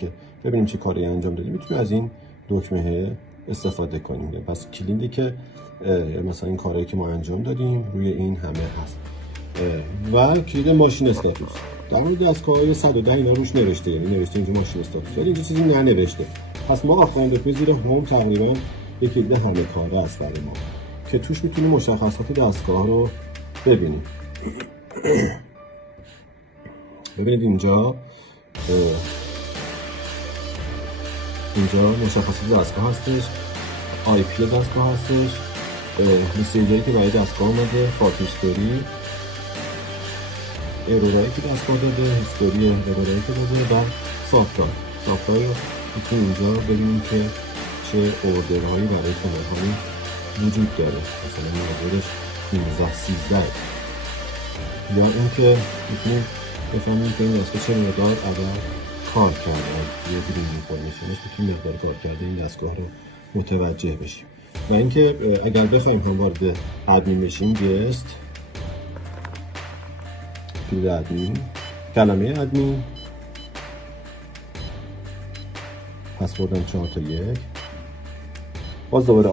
که ببینیم چه کاری انجام دادیم میتونیم از این دکمه استفاده کنیم. پس کلیدی که مثلا این کارهایی که ما انجام دادیم روی این همه هست و کلید ماشین استاتوس. در مورد دستگاه‌های 110 اینا روش نوشته، یعنی نوشته اینجا ماشین استاتوس، ولی اینجا چیزی ننوشته. پس ما آخرین دکمه زیر هوم تقریبا یک کلید همه کاره است برای ما که توش میتونیم مشخصات دستگاه رو ببینیم. ببینید اینجا مشخصات دستگاه هستش، آی پی دستگاه هستش، مسیجایی که برای دستگاه اومده، فالت هیستوری، ارورایی که دستگاه داده، هیستوری ارورایی که داده و سافتار رو میتونیم اینجا ببینیم که چه اوردرهایی برای کانال‌هایی وجود داره، مثلا موردش 15-13 یا اینکه میتونیم بفهمیم که این دستگاه چه مقدار عدد کار کرده، از یه گرین اینفورمیشنش میتونیم مقدار کار کرده این دستگاه رو متوجه بشیم. و اینکه اگر بخوایم هم وارد ادمین بشیم، گست کلید ادمین، کلمه ادمین، پسوردم 4 تا 1، باز دوباره